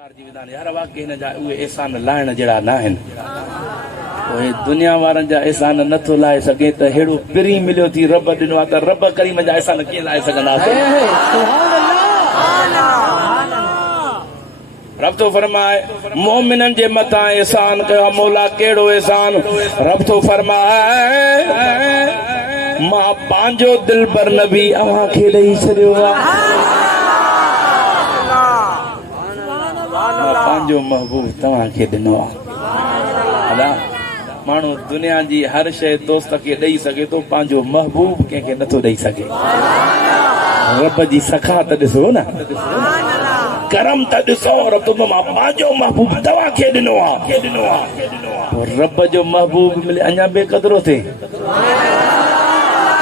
यार वाकई हिन जा उहे एहसान लाइण जहिड़ा न आहिनि। पोइ दुनिया वारनि जा एहसान नथो लाहे सघे त हेड़ो पिरी मिलियो थी रब ॾिनो आहे त रब करीम जा एहसान कीअं लाहे सघंदासीं। रब तो फरमाए मोमिननि जे मथां एहसान कयो मौला कहिड़ो एहसान। रब तो फरमाए मां पंहिंजो दिलबर नबी अव्हां खे ॾेई छॾियो आहे। पंहिंजो महबूब तव्हांखे ॾिनो आहे। माण्हू दुनिया जी हर शइ दोस्त खे ॾेई सघे थो, पंहिंजो महबूब कंहिंखे नथो ॾेई सघे। रब जी सखा त ॾिसो न, करम त ॾिसो। रब मां पंहिंजो महबूब तव्हांखे ॾिनो आहे। रब जो महबूब मिले अञा बेक़दरो थिए।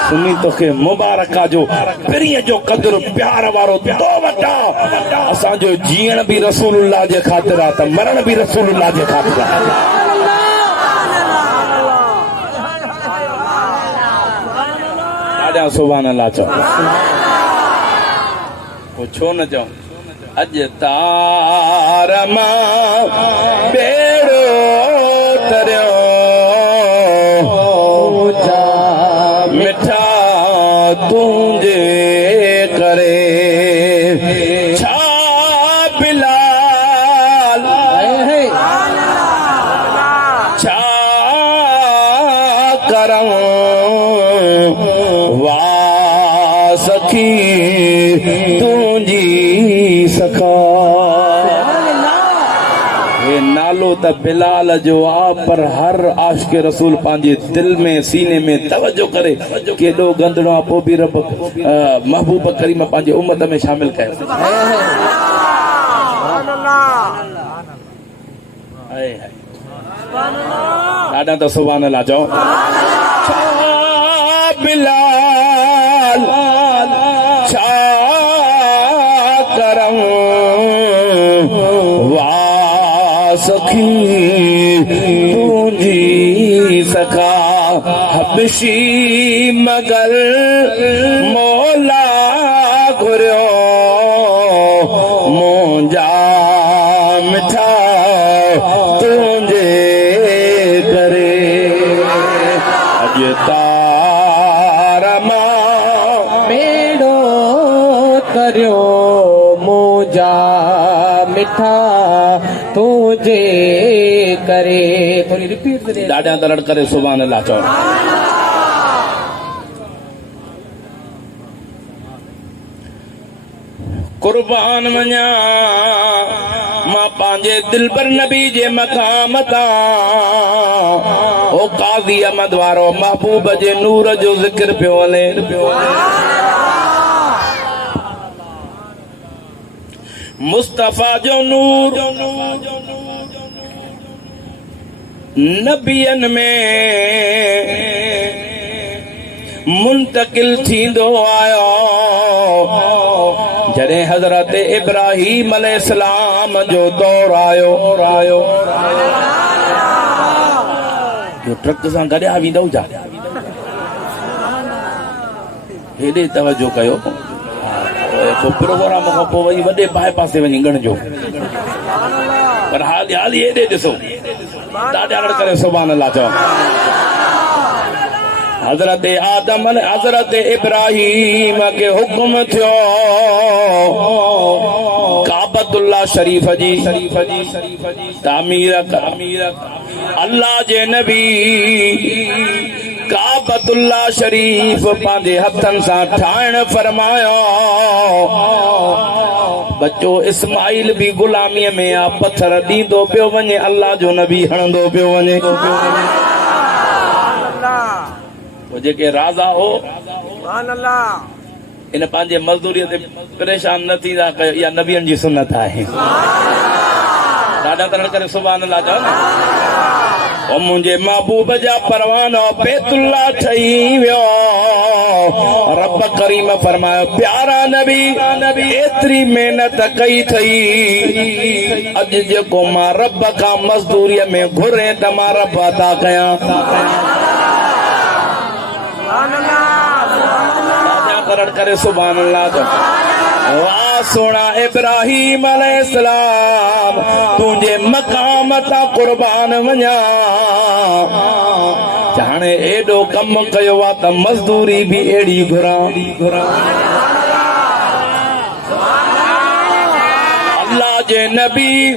सुनी तोखे मुबारका जो पिरीअ जो क़दुरु प्यार वारो तो वटा। असांजो जीअण बि रसूलुल्लाह जे ख़ातिर आहे त मरण बि रसूलुल्लाह जे ख़ातिर आहे। ॾाढा सुभान अल्लाह चओ। पोइ छो न चऊं अॼु तार मां बेड़ो तरियो मिठा तुंहिंजे करे छा बिलाल छा करम वाह सखी तुंहिंजी सखा। नालो त बिलाल जो आहे पर हर आशिक रसूल पंहिंजे दिल में सीने में तवज्जो करे केॾो गंदड़ो आहे पोइ बि रब महबूब करीम पंहिंजे उम्मत में शामिल कयो। ॾाढा त सुभान अल्लाह चओ। बिलाल छा करम सखी तुंहिंजी सखा। हबशी मगर मौला घुरियो मुंहिंजा मिठा तुंहिंजे करे। अॼु तार मां बेड़ो तरियो मुंहिंजा मिठा तुझे करे। थोड़ी रिपीट करे ॾाढा दरड़ करे सुभान अल्लाह चओ। कुर्बान वञा मां पंहिंजे दिलबर नबी जे मक़ाम तां ओ काज़ी अहमद वारो महबूब जे नूर जो ज़िक्र पियो हले। मुस्तफा जो नूर नबियन में मुंतकिल थींदो आयो जॾहिं हज़रत इब्राहीम अलैहिस्सलाम जो दौर आयो। जो ट्रक सां गॾिया वेंदव जा हेॾे तवजो कयो। प्रोग्राम खां पोइ वरी वॾे बाईपास ते वञी गणजो पर हाली हेॾे ॾिसो। ॾाढा करे सुभान अल्लाह चओ। हज़रत आदम हज़रत इब्राहीम खे हुकुम थियो काबतुल्लाह शरीफ जी तामीर अल्लाह जे नबी काबतुल्लाह शरीफ पंहिंजे हथनि सां ठाहिण फरमायो। बच्चो इस्माइल बि गुलामीअ में आ, पत्थर ॾींदो पियो वञे, अल्लाह जो नबी हणंदो पियो वञे। जेके राजा हो इन पंहिंजे मज़दूरीअ ते परेशान न थींदा कयो। इहा नबियनि जी सुन्नत आहे। ॾाढा तरण करे सुभान अल्लाह चओ। ओ मुंहिंजे महबूब जा परवानो बैतुल्लाह ठही वियो। रब करीम फरमायो प्यारा नबी एतिरी महिनत कई थई अॼु जेको मां रब खां मज़दूरीअ में घुरे त मां रब अदा कयां। करण करे सुभान अल्लाह। वाह सोना इब्राहिम अलैहिस्सलाम तुझे मकाम ता कुर्बान वञा हाणे एॾो कम कयो आहे त मज़दूरी भी एड़ी घुरां अल्लाह जे नबी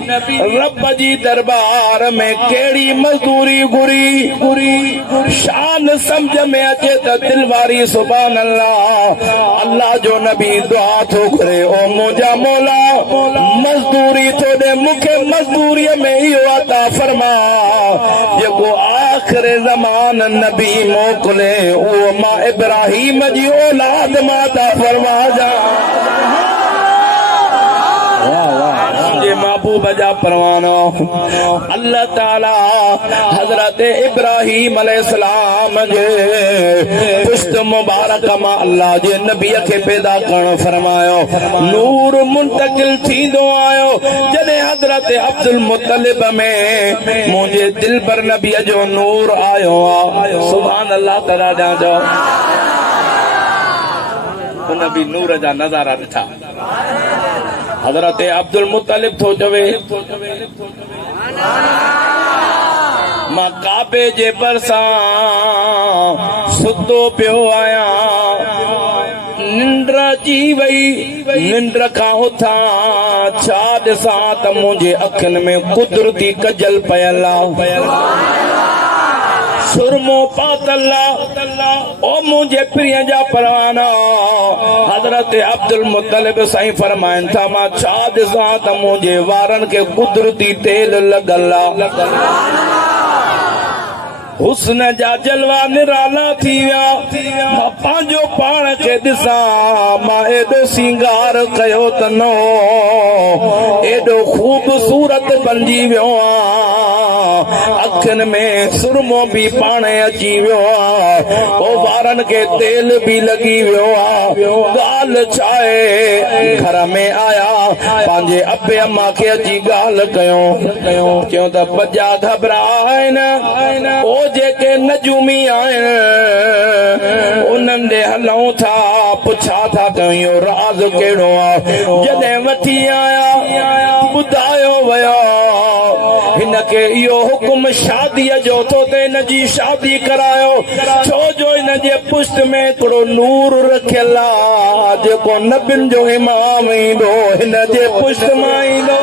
रब जी दरबार में केड़ी मजदूरी घुरी शान समझ में अचे त दिल वारी सुभान अल्लाह जो नबी दुआ थो करे ओ मुंहिंजा मौला मजदूरी थो दे मूंखे मजदूरी में इहो अता फरमा जेको आखिर ज़मान नबी मोकिले उहो मां इब्राहिम जी औलाद मां अता फरमा जा मुझे महबूब जा परवानो अल्लाह ताला हजरत इब्राहिम अलैहिस्सलाम जे पुश्त मुबारक मां अल्लाह जे नबी के पैदा करण फरमायो नूर मुंतकिल थींदो आयो जने हजरत अब्दुल मुत्तलिब में मुझे दिल पर नबी जो नूर आयो सुभान अल्लाह ताला जो नबी नूर जा नजारा ॾिठा हजरत अब्दुल मुत्तलिब थो चवे मां काबे जे भरसां सुतो पियो आहियां निंड अची वई निंड खां उथां छा ॾिसां त मुंहिंजे अखियुनि में कुदरती कजल पयल आहे सुरमो पातल्ला ओ मुझे प्रिय जा परवाना हजरत अब्दुल मुत्तलिब साईं फरमाइन था मां छा ॾिसां त मुंहिंजे वारनि खे कुदरती तेल लॻल हुस्न जा जलवा निराला थी विया मां पंहिंजो पाण खे ॾिसां मां एॾो सिंगार कयो त न एॾो ख़ूबसूरत बणिजी वियो अखियुनि में सुरमो भी पाण अची वियो ओ वारनि खे तेल भी लॻी वियो ॻाल्हि छा आहे घर में आया पंहिंजे अबे अम्मा खे अची ॻाल्हि कयो त बजा घबराइनि ओ जेके नजूमी आहिनि उन्हनि ॾे हलूं था पुछा था कयूं राज़ कहिड़ो आहे जॾहिं वठी आया ॿुधायो वियो हिनखे इहो हुकुम शादीअ जो थो त हिन जी शादी करायो छो जो हिन जे पुश्त में हिकिड़ो नूर रखियल आहे जेको नबियुनि जो इमाम ईंदो हिन जे पुश्त मां ईंदो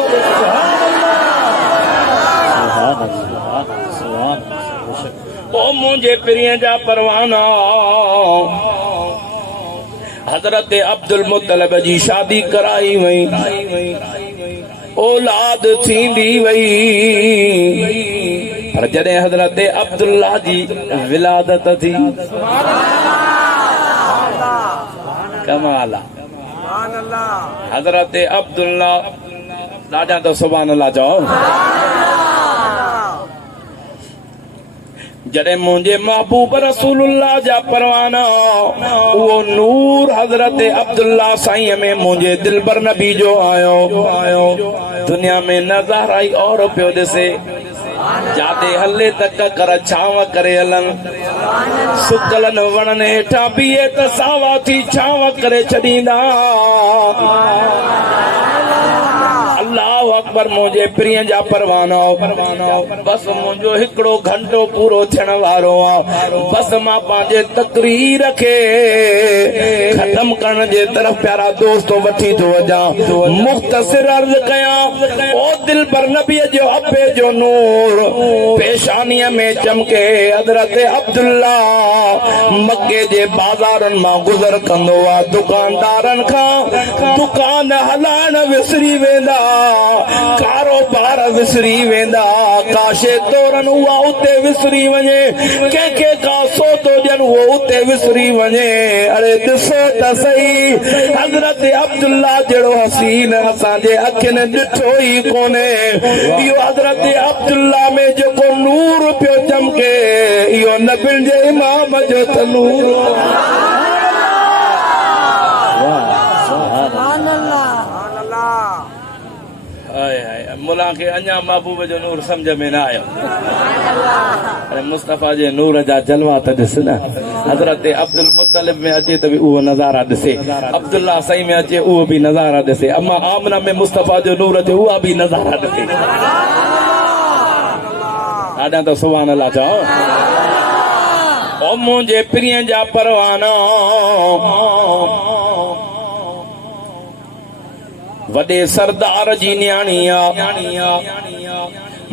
ओ मुंहिंजे प्रिय जा परवाना हजरत अब्दुल मुत्तलिब जी शादी कराई वई औलाद थींदी वई पर जॾहिं हजरत अब्दुल्ला जी विलादत थी कमाल हजरत अब्दुल्ला ॾाढा त सुभान अल्लाह चओ जॾहिं मुंहिंजे महबूब रसूलुल्लाह जा परवाना उहो नूर हजरत अब्दुल्ला साईं में मुंहिंजे दिलबर नबी जो आयो दुनिया में नज़र आई और पियो ॾिसे जाते हले तक कर छांव करे हलनि सुकलनि वणनि हेठां बीहे त सावा थी छांव करे छॾींदा अल्लाह अकबर मुंहिंजे प्रिय जा परवाना बस मुंहिंजो हिकिड़ो घंटो पूरो थियण वारो आहे बस मां पंहिंजे तकरीर खे ख़त्म करण जे तरफ़ प्यारा दोस्तो वठी थो वञा मुख़्तसिर अर्ज़ कयां ओ दिल पर नबीअ जो अबे जो नूर पेशानीअ में चमके हज़रत अब्दुल्ला मक्के जे बाज़ारनि मां गुज़र कंदो आहे दुकानदारनि खां दुकान हलाइण विसरी वेंदा कारोबार विसरी वेंदा काशे तोरन उहा उते विसरी वञे कंहिंखे का सौदो ॾियनि उहो उते विसरी वञे अरे ॾिसो त सही हज़रत अब्दुल्ला जहिड़ो हसीन असांजे अखियुनि ॾिठो ई कोन्हे इहो हज़रत अब्दुल्ला में जेको नूर पियो चमके इहो नबियुनि जे इमाम जो त नूर मुला के अञा महबूब जो नूर समझ में ना आयो अरे मुस्तफा जे नूर जा जलवा त ॾिस न हज़रत अब्दुल मुत्तलिब में अचे त बि उहो नज़ारा ॾिसे अब्दुल्ला सही में अचे उहो बि नज़ारा ॾिसे अम्मा आमना में मुस्तफा जो नूर अचे उहा बि नज़ारा ॾिसे ॾाढा त सुभान अल्लाह चओ ओ मुंहिंजे प्रिय जा परवाना वॾे सरदार जी न्याणी आ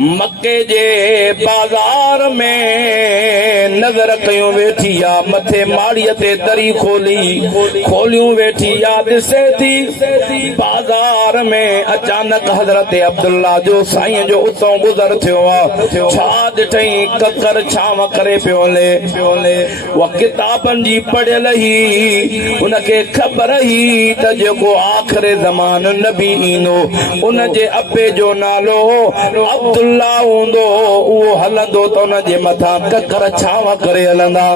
मक्के जे बाज़ार में नज़र कयूं वेठी आ मथे माड़ीअ ते दरी खोलियूं वेठी आ ॾिसे थी बाज़ार में अचानक हज़रत अब्दुल्ला जो साईं जो उतो गुज़र थियो आ छा ॾिठई ककर छांव करे पियो ले उहा किताबनि जी पढ़ियल ही उनखे ख़बर ही त जेको आख़िरी ज़मान नबी ईंदो उन जे अबे जो नालो अब्दुल्ला हूंदो उहो हलंदो त उन जे मथां ककर छांव करे हलंदा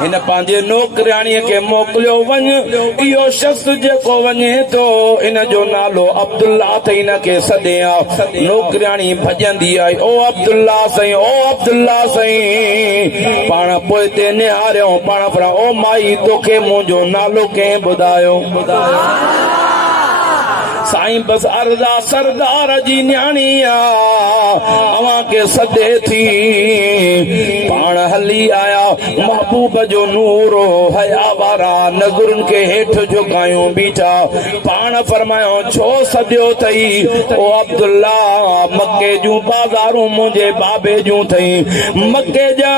हिन पंहिंजे नौकराणीअ खे मोकिलियो वञ इहो शख़्स जेको वञे थो इन जो नालो अब्दुल्ला त हिन खे सॾे आ नौकराणी भॼंदी आई ओ अब्दुल्ला साईं पाण पोइ ते निहारियो पाण पर ओ माई तोखे मुंहिंजो नालो कंहिं ॿुधायो साईं बस अर्ज़ा सरदार जी न्याणी अवां के सदे थी पाण हली आया महबूब जो नूर हया वारा नज़रुनि खे हेठि झुकायूं बीठा पाण फरमायो छो सदियो थई ओ अब्दुल्ला मक्के जूं बाज़ारूं मुंहिंजे बाबे जूं थई मक्के जा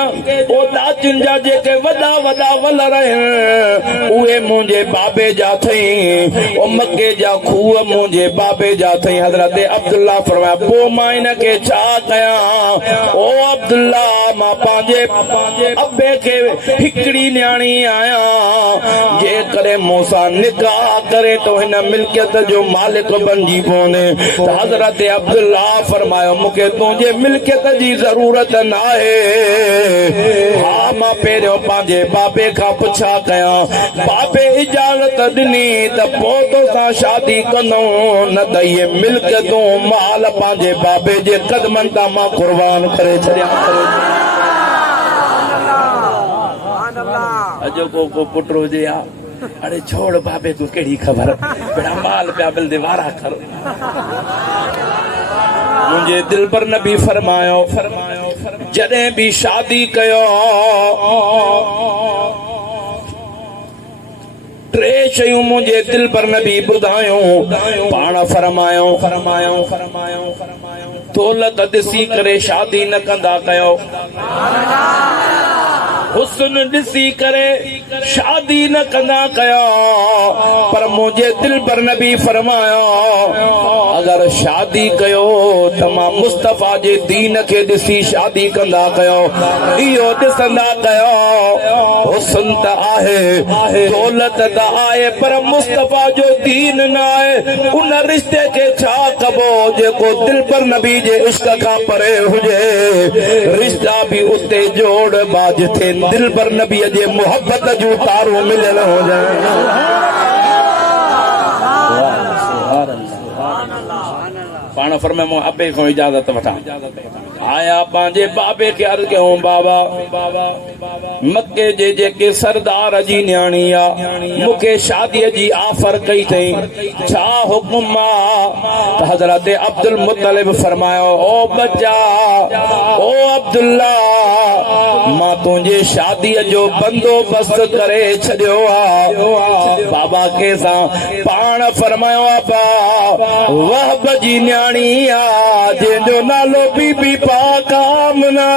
ओ दाचिन जा जेके वॾा वॾा वलर आहिनि उहे मुंहिंजे बाबे जा थई ओ मक्के जा खूह मुंहिंजे बाबे जा थई हज़रत अब्दुल्ला फरमाया पोइ मां हिन खे छा कयां ओ अब्दुल्ला मां पंहिंजे अबे खे हिकिड़ी न्याणी आहियां जे करे मूंसां निकाह करे तो हिन मिल्कियत जो मालिक बणिजी पवने त हज़रत अब्दुल्ला फरमायो मूंखे तुंहिंजे मिल्कियत जी ज़रूरत न आहे हा मां पहिरियों पंहिंजे बाबे खां पुछा कयां बाबे इजाज़त ॾिनी त पोइ तोसां शादी कंदुमि न त इहे मिल्कियतूं माल पंहिंजे बाबे जे कदमनि तां मां कुर्बान करे छॾियां अॼो को पुट हुजे हा अरे छोड़ बाबे को कहिड़ी ख़बर बेड़ा माल पिया मिलंदे वारा कर मुंहिंजे दिल पर नबी फरमायो जॾहिं बि शादी कयो टे शयूं मुंहिंजे दिल पर नबी ॿुधायूं पाण फरमायो दौलत ॾिसी करे शादी न कंदा कयो हुस्न ॾिसी करे शादी न कंदा कयो पर मुंहिंजे दिल पर नबी फरमायो अगर शादी कयो त मां मुस्तफा जे दीन खे ॾिसी शादी कंदा कयो इहो ॾिसंदा कयो हुस्न त आहे दौलत त आहे पर मुस्तफा जो दीन न आहे उन रिश्ते खे छा कबो जेको दिल पर नबी जे इश्क खां परे हुजे रिश्ता बि उते जोड़ बाज थे दिल पर नबी जे मोहब्बत जूं तारूं मिलियल हुजनि पाण फरमाए मूं अबे खां इजाज़त वठां आया पंहिंजे बाबे खे अर्ज़ कयूं बाबा मक्के जे जेके सरदार जी न्याणी आ मूंखे शादीअ जी ऑफर कई अथई छा हुकुम आहे त हज़रत अब्दुल मुत्तलिब फरमायो ओ बच्चा ओ अब्दुल्ला मां तुंहिंजे शादीअ जो बंदोबस्त करे छॾियो आहे बाबा के सां पाण फरमायो आहे वहब जी न्याणी आ जंहिंजो नालो बीबी पाक आमना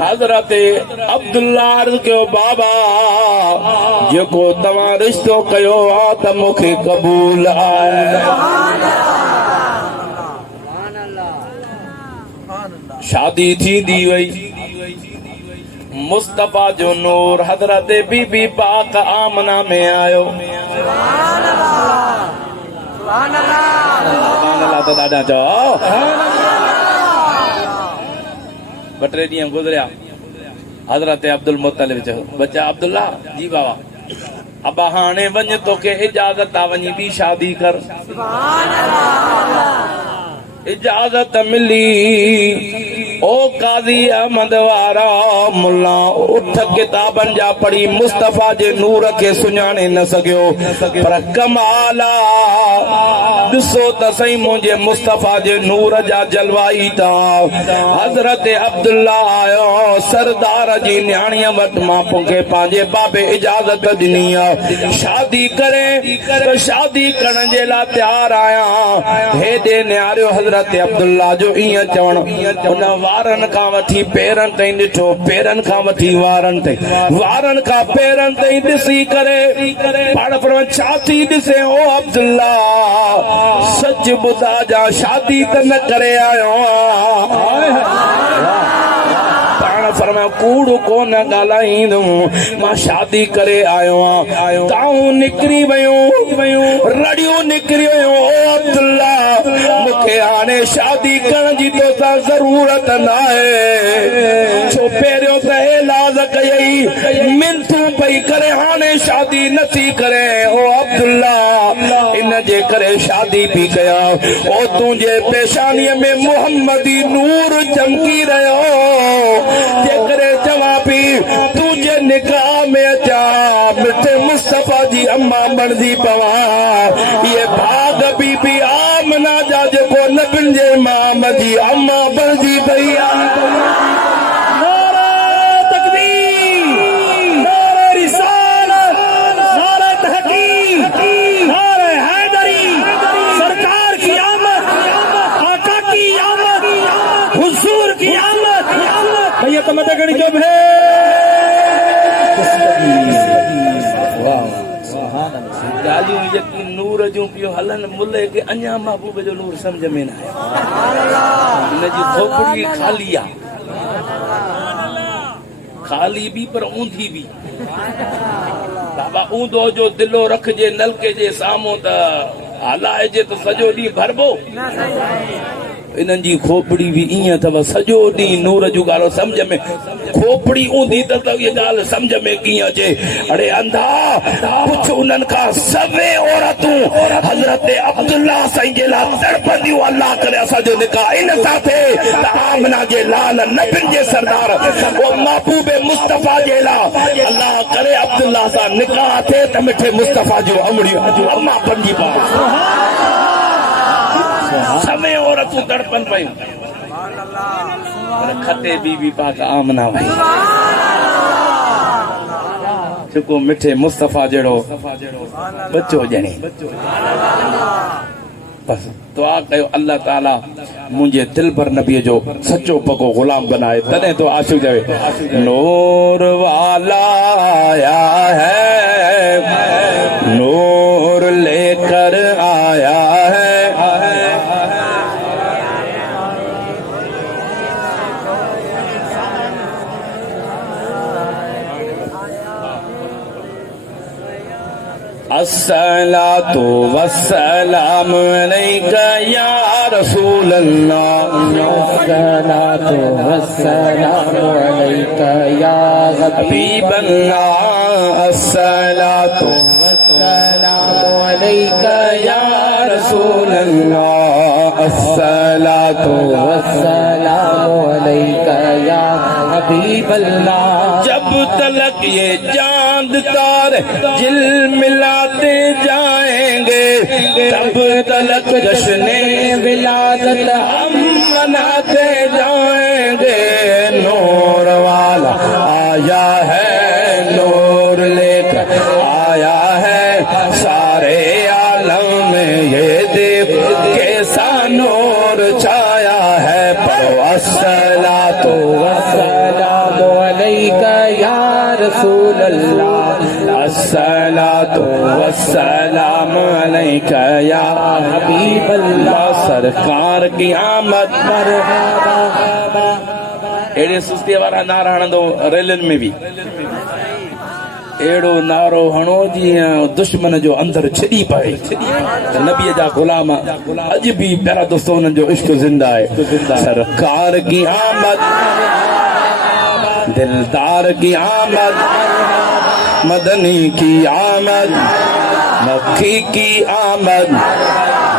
हज़रत अब्दुल्ला अर्ज़ कयो बाबा जेको तव्हां रिश्तो कयो आहे त मूंखे क़बूल आहे शादी थींदी वई मुस्तफा जो नूर हज़रत बीबी पाक आमना में आयो तो ॾाढा चओ ॿ टे ॾींहं गुज़रिया हज़रत अब्दुल मुत्तलिब चयो बच्चा अब्दुल्ला जी बाबा अब हाणे वञ तोखे इजाज़त आ वञी ॿी शादी कर। इजाज़त मिली ओ काज़ी अहमद वारा मुल्ला उठ किताबनि जा पढ़ी मुस्तफ़ा जे नूर खे सुञाणे न सघियो पर कमाल ॾिसो त सही मुंहिंजे मुस्तफ़ा जे नूर जा जलवाई था। हज़रत अब्दुल्ला आयो सरदार जी न्याणीअ वटि मां मूंखे पंहिंजे बाबे इजाज़त ॾिनी आहे शादी करे त शादी करण जे लाइ तयारु आहियां। हेॾे निहारियो हज़रत अब्दुल्ला जो ईअं चवण उन वारनि खां वठी पेरनि ताईं ॾिठो पेरनि खां वठी वारनि ताईं वारनि खां पेरनि ताईं ॾिसी करे पाण पर छा थी ॾिसे ओ अब्दुल्ला सच ॿुधा जा शादी त न करे आयो पाण फरमायो कूड़ कोन ॻाल्हाईंदुमि मां शादी करे आयो आहियां। ताऊं निकिरी वियूं रड़ियूं निकिरी वियूं ओ अब्दुल्ला मूंखे हाणे शादी करण जी तोसां ज़रूरत न आहे छो पहिरियों त इलाज कयई मिनतूं पई करे हाणे शादी नथी करे ओ अब्दुल्ला इन जे करे शादी पई कयां ओ तुंहिंजे पेशानीअ में मोहम्मदी नूर चमकी रहियो जेकरे जवाबी तुझे निकाह में अचा मिठे मुस्तफ़ा जी अम्मा बणजी पवा ये भाग बीबी आमना जा जेको नबियुनि जे इमाम जी अम्मा बणजी पई नारा तकबीर नारा रिसालत नारा तहकीक नारा हैदरी सरकार की आमद आका की आमद हुजूर की आमद भैया तो मत गणी जो है ॻाल्हियूं यकीन नूर जूं पियो हलन मुल्ले खे अञा महबूब जो नूर सम्झ में न आयो हिनजी खोपड़ी खाली आहे खाली भी पर ऊंधी भी बाबा ऊंधो जो दिलो रखजे नलके जे साम्हूं त हलाइजे त सॼो ॾींहुं भरबो इन्हनि जी खोपड़ी भी ईअं अथव सॼो ॾींहुं नूर जूं ॻाल्हि सम्झ में खोपड़ी ऊंधी त इहा ॻाल्हि सम्झ में कीअं अचे अड़े अंधा पुछ उन्हनि खां सभे औरतूं हज़रत अब्दुल्ला साईं जे लाइ तड़पंदियूं अल्लाह करे असांजो निकाह इन सां थिए त आमना जे लाल नबियुनि जे सरदार ओ महबूब मुस्तफ़ा जे लाइ अल्लाह करे अब्दुल्ला सां निकाह थिए त मिठे मुस्तफ़ा जो अमड़ियूं अम्मा बणजी पवे समय औरतूं तड़पन पयूं पर खते बीबी पाक आमना वई जेको मिठे मुस्तफ़ा जहिड़ो बच्चो ॼणे बस दुआ कयो अल्लाह ताला मुंहिंजे दिल पर नबीअ जो सच्चो पको गुलाम बनाए तॾहिं तो आशिक़ चवे नूर वाला आया है नूर लेकर आया है अस्सलातु वस्सलाम अलैका या रसूल अल्लाह अस्सलातु वस्सलाम अलैका या हबीब अल्लाह अस्सलातु वस्सलाम अलैका या रसूल अल्लाह अस्सलातु वस्सलाम अलैका या हबीब अल्लाह। जब तलक ये चांद तारे जिल मिलाते जाएंगे तब तलक जश्ने विलादत हम मनाते जाएंगे। नूर वाला आया है नूर लेकर आया है सारे आलम में ये देख कैसा नूर छाया है पढ़ो अस्सलातु वस्सलामु अलैका या रसूल अल्लाह अस्सलातु वस्सलामु अलैका या हबीब अल्लाह। सरकार की आमद मरहबा एड़े सुस्ती वारा नारा हणंदो रेलनि में भी एड़ो नारो हणो जीअं दुश्मन जो अंदर छिड़ी पए नबीअ जा गुलाम अॼु भी प्यारा दोस्तों उन्हनि जो इश्क जिंदा है। सरकार की आमद दिलदार की आमद मदनी की आमद, मक्खी की आमद,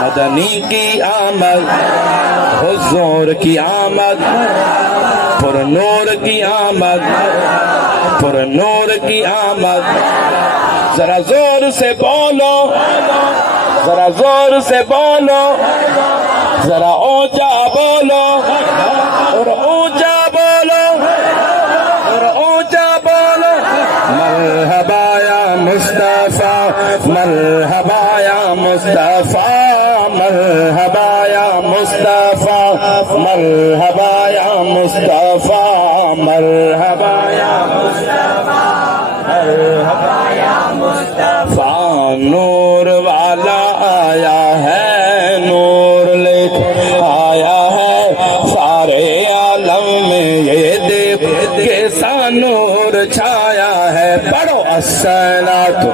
मदनी की आमद, हुजूर की आमद, पुरनूर की आमद, पुरनूर की आमद। जरा जोर से बोलो, जरा जोर से बोलो, जरा ऊंचा बोलो और ऊंचा बोलो और ऊंचा बोलो। मरहबा या मुस्तफा, मरहबा या मुस्तफा, मरहबा या मुस्तफा, मरहबा या मुस्तफा, मरहबा या मुस्तफा, मरहबा या मुस्तफा। नूर वाला आया है, नूर लेकर आया है, सारे आलम में ये देख कैसा नूर छाया है। पढ़ो अस्सलातु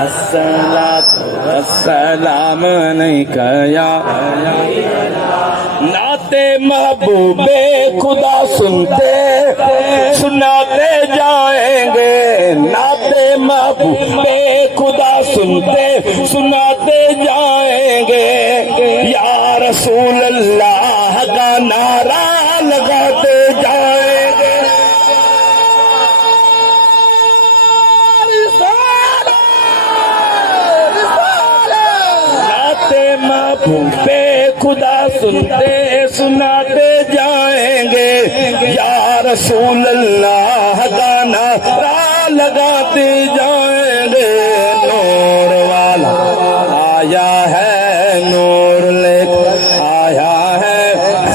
अस्सलातु अस्सलाम अलैका या नाते महबूबे खुदा सुनते सुनाते जाएंगे, नाते महबूबे खुदा सुनते सुनाते जाएंगे। या रसूल अल्लाह का नारा लगाते जाएंगे। नाते महबूबे खुदा सुनते सुनाते जाएंगे। या रसूल अल्लाह का नारा लगाते जाएंगे। नूर वाला आया है, नूर लेकर आया है,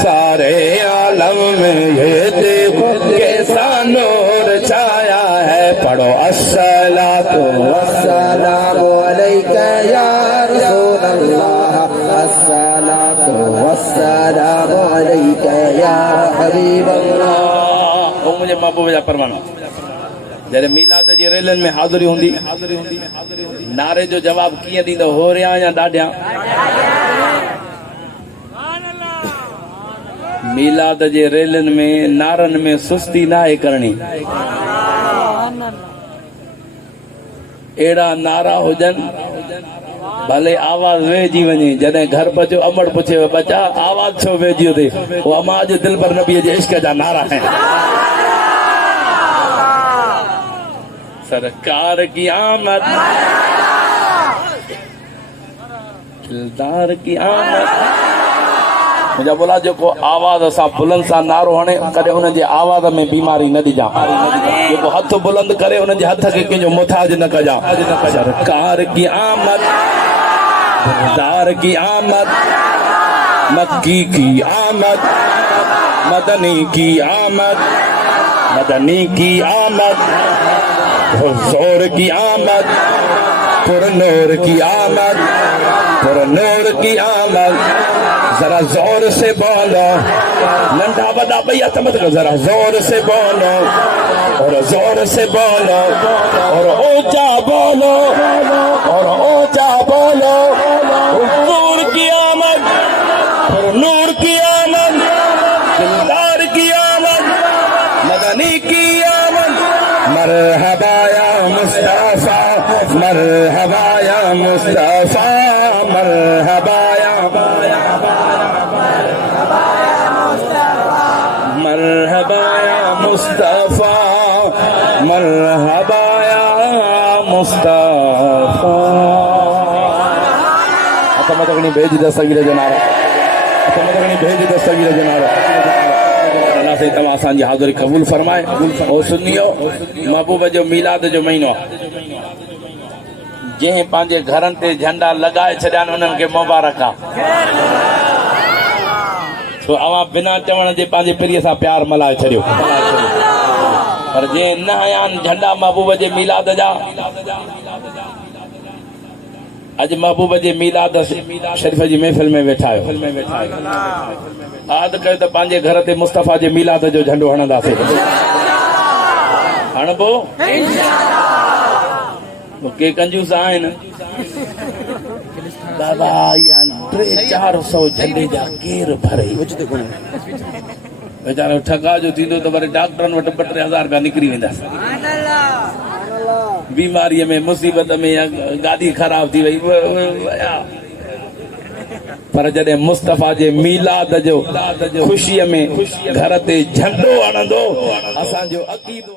सारे आलम में ये देखो कैसा नूर छाया है। पढ़ो अस्सलातु वस्सलामु अलैका या रसूल अल्लाह, अस्सलातु वस्सलामु अलैका या हबीब अल्लाह। ओ मुझे महबूब जा परवानो जॾहिं मीलाद जी रेलन में हाज़िरी हूंदी, नारे जो जवाब कीअं ॾींदो, हो रहिया या ॾाढिया? मीलाद जे रेलन में नारनि में सुस्ती ना आहे करणी। अहिड़ा नारा हुजनि भले आवाज वेझी वञे। जॾहिं घर पहुचो अमड़ पुछे बचा आवाज छो वेझी अथई, वो अमां जे दिल पर नबीअ जे इश्क जा नारा आहिनि। सरकार की आमद, दिलदार की आमद। मुझा बोला जेको आवाज असां बुलंद सां नारो हणे कॾहिं उन जे आवाज में बीमारी न ॾिजां। जेको हथ बुलंद करे उन जे हथ खे कंहिंजो मुथाज न कजां। सरकार की आमद, दिलदार की आमद, मक्की की आमद, मदनी की आमद, मदनी की आमद, हुजूर की आमद, पुरनूर की आमद, पुरनूर की आमद। जरा जोर से बोलो, नंढा बड़ा भैया मत करो, जरा जोर से बोलो और जोर से बोलो और ऊंचा बोलो और ऊंचा बोलो। नूर की आमद, पुरनूर की आमद, दिलदार की आमद, मदनी की आमद। मरहबा या मुस्तफा, मरहबा या मुस्तफा, मरहबा या मरहबा या मुस्तफा, मरहबा या मुस्तफा। अतमतगनी भेज दस्तगीर जनारा, अतमतगनी भेज दस्तगीर जनारा। अल्लाह से तव्हां असांजी हाज़िरी क़बूल फरमाए। और सुनियो, महबूब जो मीलाद जो महीनो जंहिं पंहिंजे घरनि ते झंडा लॻाए छॾिया आहिनि उन्हनि खे मुबारक आहे। तो अवां बिना चवण जे पंहिंजे पिरीअ सां प्यार मल्हाए छॾियो। पर जे न आया आहिनि झंडा महबूब जे मीलाद जा, अॼु महबूब जे मीलाद शरीफ़ जी महफ़िल में वेठा आहियो। आद कयो त पंहिंजे घर ते मुस्तफ़ा जे मीलाद जो झंडो हणंदासीं। हणबो के कंजूस आहिनि बाबा, 300-400 झंडे जा केर भरे। वीचारो ठका जो थींदो त वरी डॉक्टरनि वटि 2-3 हज़ार रुपया निकिरी वेंदा बीमारीअ में मुसीबत में या गाॾी ख़राब थी वई पर जॾहिं मुस्तफ़ा जे मीलाद जो ख़ुशीअ में घर ते झंडो हणंदो असांजो अक़ीदो